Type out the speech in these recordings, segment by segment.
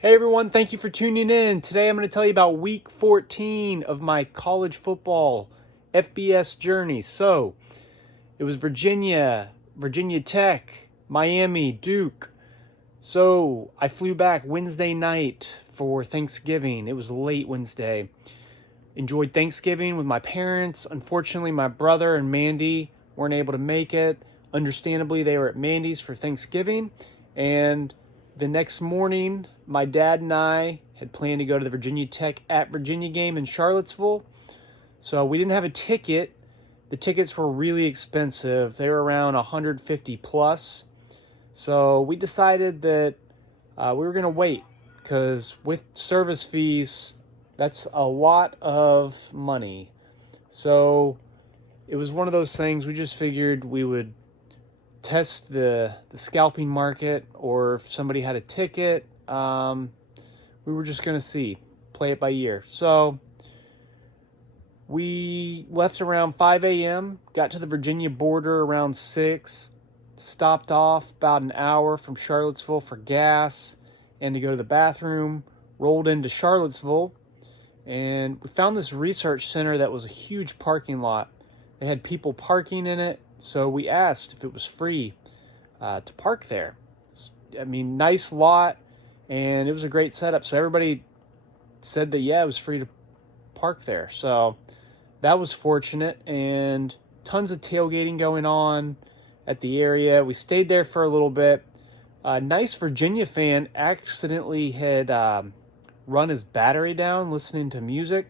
Hey everyone, thank you for tuning in. Today I'm going to tell you about week 14 of my college football FBS journey. So, it was Virginia, Virginia Tech, Miami, Duke. So, I flew back Wednesday night for Thanksgiving. It was late Wednesday. Enjoyed Thanksgiving with my parents. Unfortunately, my brother and Mandy weren't able to make it. Understandably, they were at Mandy's for Thanksgiving. And the next morning, my dad and I had planned to go to the Virginia Tech at Virginia game in Charlottesville. So we didn't have a ticket. The tickets were really expensive. They were around 150 plus. So we decided that we were going to wait because with service fees, that's a lot of money. So it was one of those things. We just figured we would test the scalping market, or if somebody had a ticket, we were just going to play it by ear. So we left around 5 a.m., got to the Virginia border around 6, stopped off about an hour from Charlottesville for gas and to go to the bathroom, rolled into Charlottesville, and we found this research center that was a huge parking lot. They had people parking in it, so we asked if it was free to park there. I mean, nice lot, and it was a great setup. So everybody said that, yeah, it was free to park there. So that was fortunate, and tons of tailgating going on at the area. We stayed there for a little bit. A nice Virginia fan accidentally had run his battery down listening to music.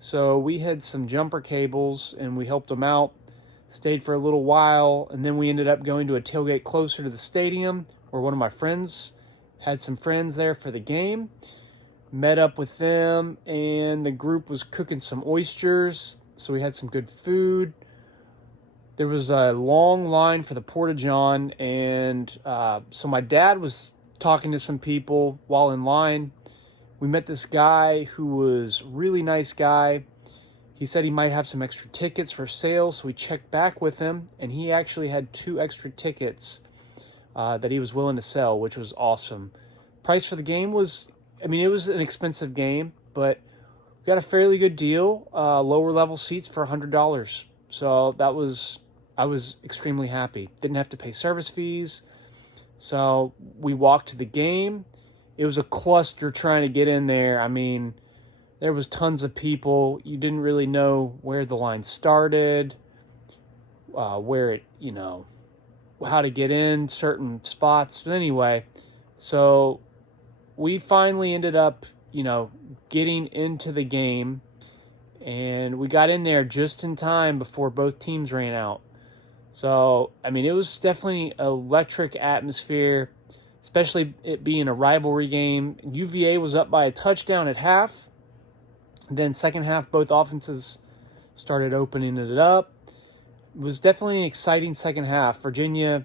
So we had some jumper cables, and we helped him out. Stayed for a little while, and then we ended up going to a tailgate closer to the stadium where one of my friends had some friends there for the game. Met up with them, and the group was cooking some oysters, so we had some good food. There was a long line for the Porta-John, and so my dad was talking to some people while in line. We met this guy who was a really nice guy. He said he might have some extra tickets for sale, so we checked back with him, and he actually had 2 extra tickets that he was willing to sell, which was awesome. Price for the game was, it was an expensive game, but we got a fairly good deal, lower level seats for $100. So I was extremely happy. Didn't have to pay service fees. So we walked to the game. It was a cluster trying to get in there. I mean, there was tons of people. You didn't really know where the line started, where it, how to get in certain spots. But anyway, so we finally ended up, getting into the game, and we got in there just in time before both teams ran out. So, it was definitely an electric atmosphere, especially it being a rivalry game. UVA was up by a touchdown at half. Then second half, both offenses started opening it up. It was definitely an exciting second half. Virginia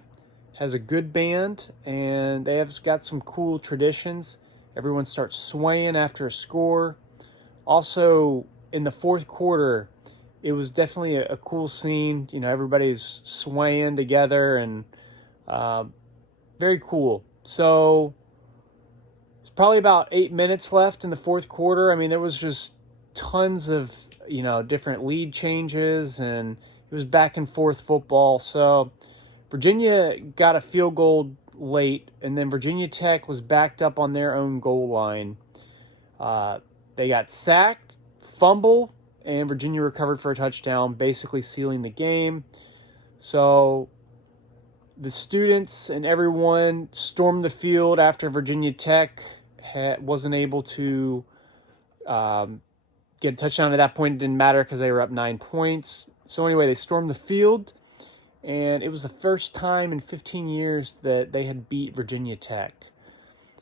has a good band, and they have got some cool traditions. Everyone starts swaying after a score. Also, in the fourth quarter, it was definitely a cool scene. Everybody's swaying together, and very cool. So, it's probably about 8 minutes left in the fourth quarter. There was just tons of, different lead changes, and it was back and forth football. So Virginia got a field goal late, and then Virginia Tech was backed up on their own goal line. They got sacked, fumble, and Virginia recovered for a touchdown, basically sealing the game. So the students and everyone stormed the field after Virginia Tech wasn't able to get a touchdown. At that point, it didn't matter because they were up 9 points. So anyway, they stormed the field, and it was the first time in 15 years that they had beat Virginia Tech.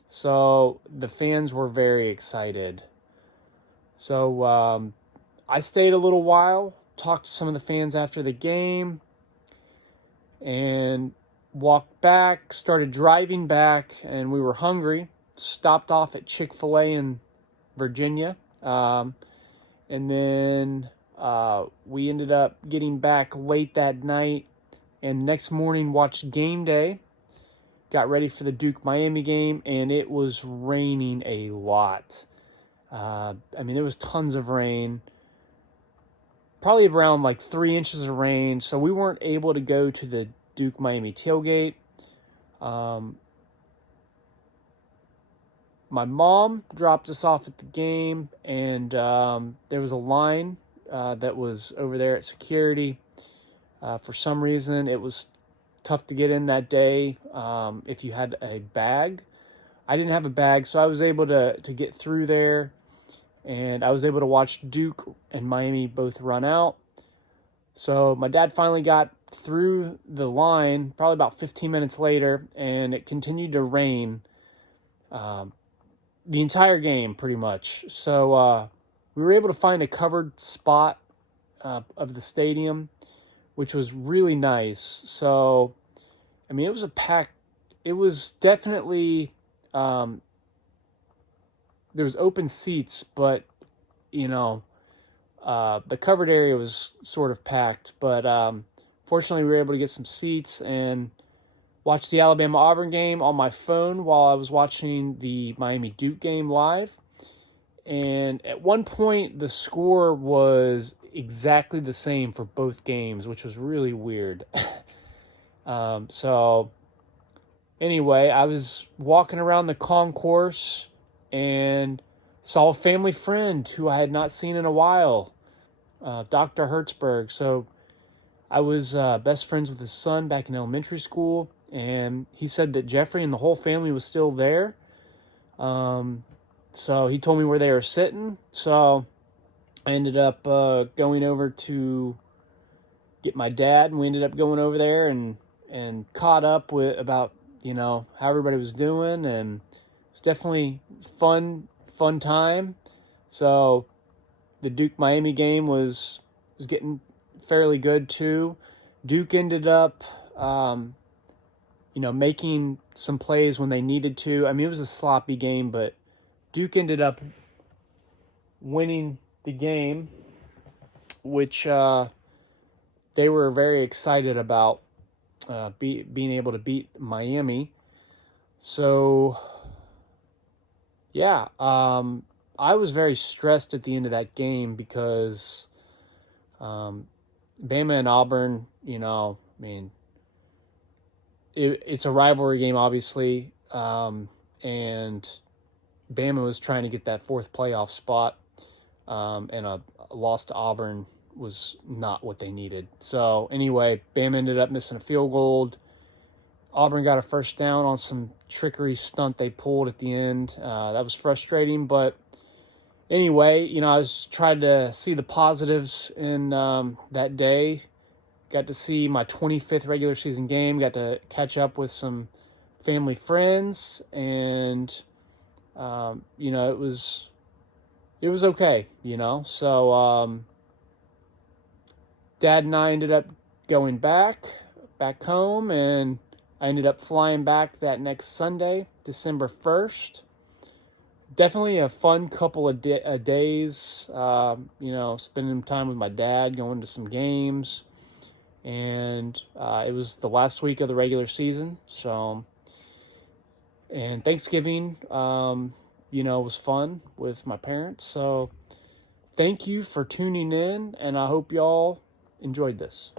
So the fans were very excited. So I stayed a little while, talked to some of the fans after the game, and walked back, started driving back, and we were hungry. Stopped off at Chick-fil-A in Virginia. And then we ended up getting back late that night, and next morning watched game day. got ready for the Duke-Miami game, and it was raining a lot. There was tons of rain, probably around like 3 inches of rain, so we weren't able to go to the Duke-Miami tailgate. My mom dropped us off at the game, and there was a line that was over there at security. For some reason, it was tough to get in that day if you had a bag. I didn't have a bag, so I was able to get through there, and I was able to watch Duke and Miami both run out. So my dad finally got through the line, probably about 15 minutes later, and it continued to rain the entire game, pretty much. So we were able to find a covered spot of the stadium, which was really nice. So, it was it was definitely, there was open seats, but, the covered area was sort of packed. But fortunately, we were able to get some seats and watch the Alabama-Auburn game on my phone while I was watching the Miami-Duke game live. And at one point, the score was exactly the same for both games, which was really weird. So anyway, I was walking around the concourse and saw a family friend who I had not seen in a while, Dr. Hertzberg. So I was best friends with his son back in elementary school, and he said that Jeffrey and the whole family was still there. So he told me where they were sitting. So I ended up going over to get my dad, and we ended up going over there and caught up with about, how everybody was doing, and it was definitely fun time. So the Duke-Miami game was getting fairly good too. Duke ended up, making some plays when they needed to. It was a sloppy game, but Duke ended up winning the game, which they were very excited about being able to beat Miami. So, yeah, I was very stressed at the end of that game because Bama and Auburn, it's a rivalry game, obviously, and Bama was trying to get that fourth playoff spot, and a loss to Auburn was not what they needed. So anyway, Bama ended up missing a field goal. Auburn got a first down on some trickery stunt they pulled at the end. That was frustrating, but anyway, I was trying to see the positives in that day. Got to see my 25th regular season game. Got to catch up with some family friends, and it was okay. So Dad and I ended up going back home, and I ended up flying back that next Sunday, December 1st. Definitely a fun couple of days, spending time with my dad, going to some games, and it was the last week of the regular season. So, and Thanksgiving, was fun with my parents. So thank you for tuning in, and I hope y'all enjoyed this.